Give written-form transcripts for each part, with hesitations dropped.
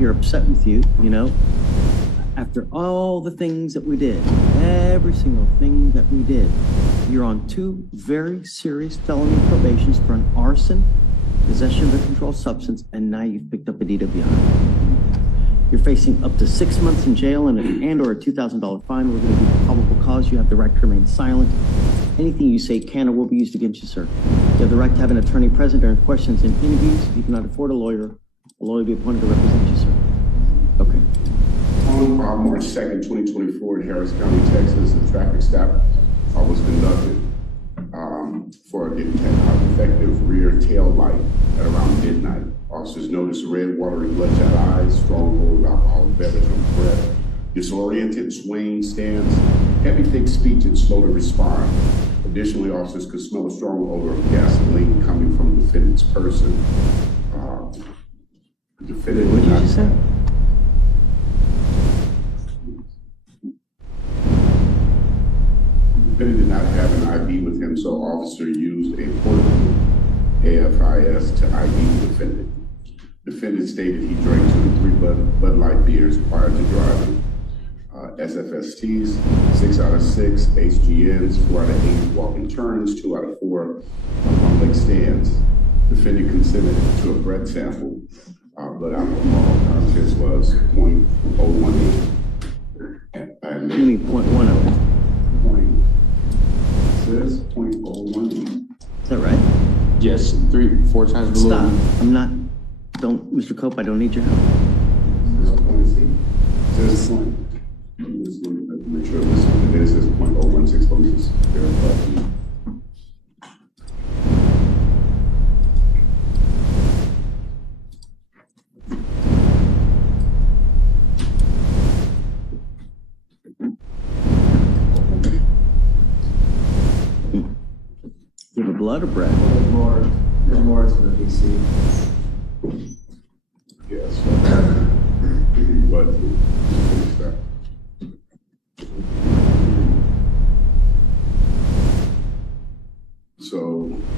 you're upset with you, you know, after all the things that we did, every single thing that we did, you're on 2 very serious felony probations for an arson, possession of a controlled substance, and now you've picked up a DWI. You're facing up to 6 months in jail and or a $2,000 fine. We're going to do probable cause. You have the right to remain silent. Anything you say can or will be used against you, sir. You have the right to have an attorney present during questions and interviews. If you cannot afford a lawyer will be appointed to represent you, sir. Okay. On March 2nd, 2024 in Harris County, Texas, a traffic stop was conducted for a defective rear tail light at around midnight. Officers noticed red, watery, bloodshot eyes, strong odor of alcoholic beverage on the breath, disoriented, swaying stance, heavy, thick speech, and slow to respond. Additionally, officers could smell a strong odor of gasoline coming from the defendant's person. The defendant What did you say? The defendant did not have an ID with him, so officer used a portable AFIS to ID the defendant. Defendant stated he drank 2 to 3 Bud Light beers prior to driving. SFSTs, 6 out of 6, HGNs, 4 out of 8 walking turns, 2 out of 4 one-leg stands. Defendant consented to a breath sample. Blood alcohol contents was 0.018. And You mean 0.10? Says 0.018. Is that right? Yes, 3-4 times below. Stop. I'm not, don't, Mr. Cope, I don't need your help. Says point. Make sure this it says 0.016. Let me just verify. You have a blood or breath? There's more to the PC. Yes. But so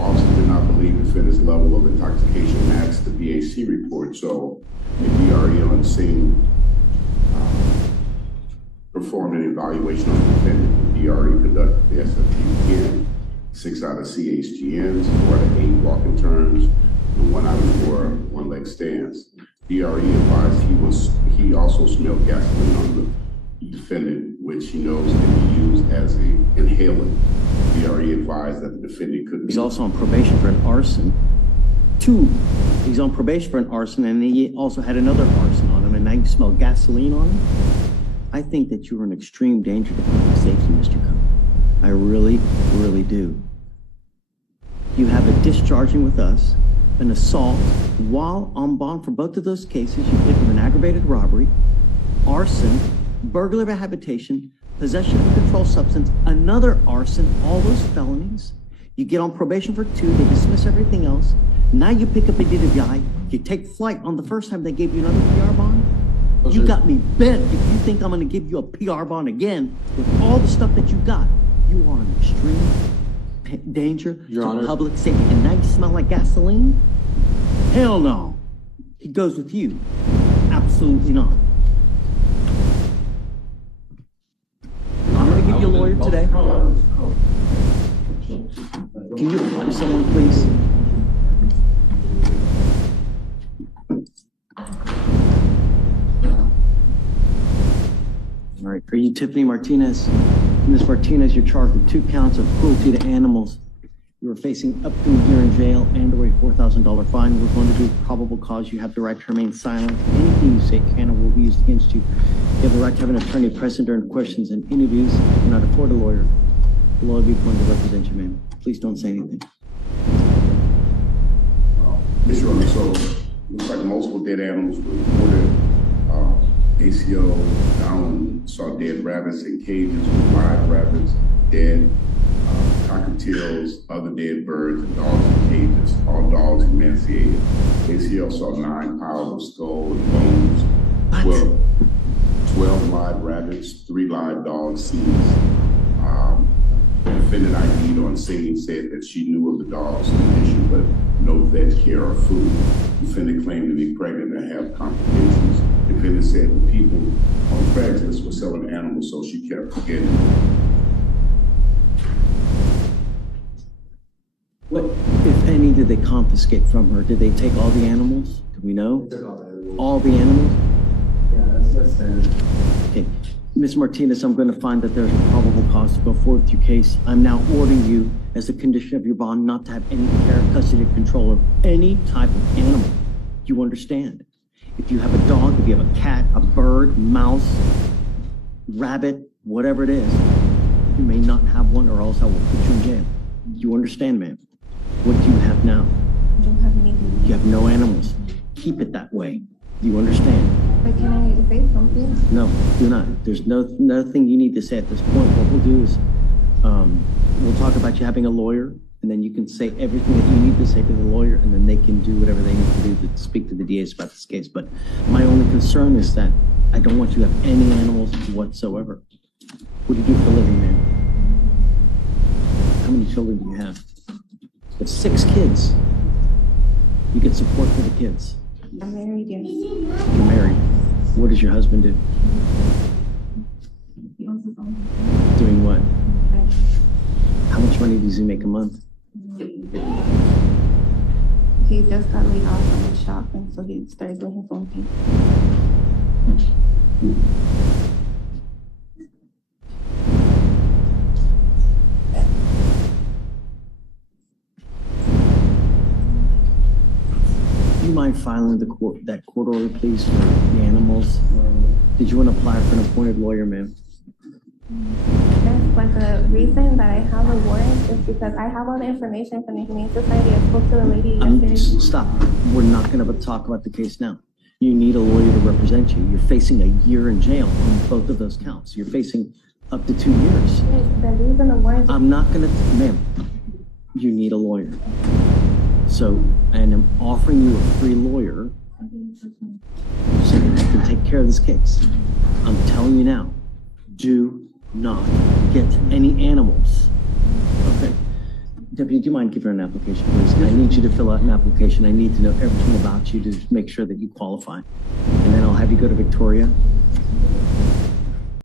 officer did not believe defendant's level of intoxication matched the BAC report. So the DRE on scene performed an evaluation on the defendant. The DRE conducted the SFT again. 6 out of CHGNs, 4 out of 8 walking turns, and 1 out of 4 one-leg stands. DRE advised he also smelled gasoline on the defendant, which he knows can be used as an inhalant. DRE advised that the defendant could be. He's also on probation for an arson. He's on probation for an arson, and he also had another arson on him, and now you smell gasoline on him? I think that you are an extreme danger to public safety, Mr. Coe. I really, really do. You have a discharging with us, an assault, while on bond for both of those cases. You pick up an aggravated robbery, arson, burglary of a habitation, possession of a controlled substance, another arson, all those felonies. You get on probation for 2, they dismiss everything else. Now you pick up a DWI, you take flight on the first time they gave you another PR bond. You got me bent if you think I'm gonna give you a PR bond again with all the stuff that you got. You are an extreme danger to public safety. And now you smell like gasoline? Hell no. He goes with you. Absolutely not. I'm going to give you a lawyer today. Can you find someone, please? All right. Are you Tiffany Martinez? Ms. Martinez, you're charged with 2 counts of cruelty to animals. You are facing up to a year in jail and or a $4,000 fine. We're going to do probable cause. You have the right to remain silent. Anything you say can or will be used against you. You have the right to have an attorney present during questions and interviews. If you cannot afford a lawyer, the lawyer will be appointed to represent you, ma'am. Please don't say anything. Mr. Runner, so looks like multiple dead animals were reported. ACO down saw dead rabbits in cages with live rabbits, dead cockatiels, other dead birds, and dogs in cages, all dogs emaciated. ACO saw 9 piles of skull and bones, 12 live rabbits, 3 live dogs seized. Defendant ID'd on scene said that she knew of the dog's condition, but no vet care or food. Defendant claimed to be pregnant and have complications. defendant said the people on Craigslist were selling animals, so she kept getting. What, if any, did they confiscate from her? Did they take all the animals? Do we know? They took all the animals. All the animals? Yeah, that's standard. Okay. Ms. Martinez, I'm going to find that there's probable cause to go forward with your case. I'm now ordering you, as a condition of your bond, not to have any care, custody, or control of any type of animal. You understand? If you have a dog, if you have a cat, a bird, mouse, rabbit, whatever it is, you may not have one, or else I will put you in jail. You understand, ma'am? What do you have now? I don't have anything. You have no animals. Keep it that way. You understand? But can I say something? No, do not. There's nothing you need to say at this point. What we'll do is, we'll talk about you having a lawyer, and then you can say everything that you need to say to the lawyer, and then they can do whatever they need to do to speak to the DAs about this case. But my only concern is that I don't want you to have any animals whatsoever. What do you do for a living, man? How many children do you have? You have 6 kids. You get support for the kids. I'm married, yes. You're married. What does your husband do? He owns his own business. Doing what? How much money does he make a month? He just got laid off from his shop, and so he started doing his own thing. Do you mind filing that court order, please, for the animals? Did you want to apply for an appointed lawyer, ma'am? There's like a reason that I have a warrant is because I have all the information from the Humane Society. I spoke to the lady yesterday. Stop. We're not going to talk about the case now. You need a lawyer to represent you. You're facing a year in jail on both of those counts. You're facing up to 2 years. The reason the warrant. I'm not going to, ma'am, you need a lawyer. So, and I'm offering you a free lawyer so that you can take care of this case. I'm telling you now, do not get any animals. Okay. Deputy, do you mind giving her an application, please? I need you to fill out an application. I need to know everything about you to make sure that you qualify. And then I'll have you go to Victoria